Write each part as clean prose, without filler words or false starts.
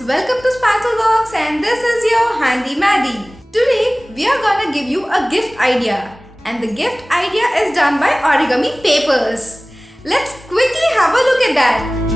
welcome to Sparklebox and this is your Handy Maddie. Today we are gonna give you a gift idea and the gift idea is done by Origami papers. Let's quickly have a look at that.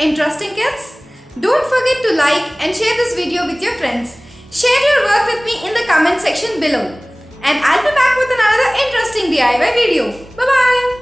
Interesting kids? Don't forget to like and share this video with your friends. Share your work with me in the comment section below. And I'll be back with another interesting DIY video. Bye bye.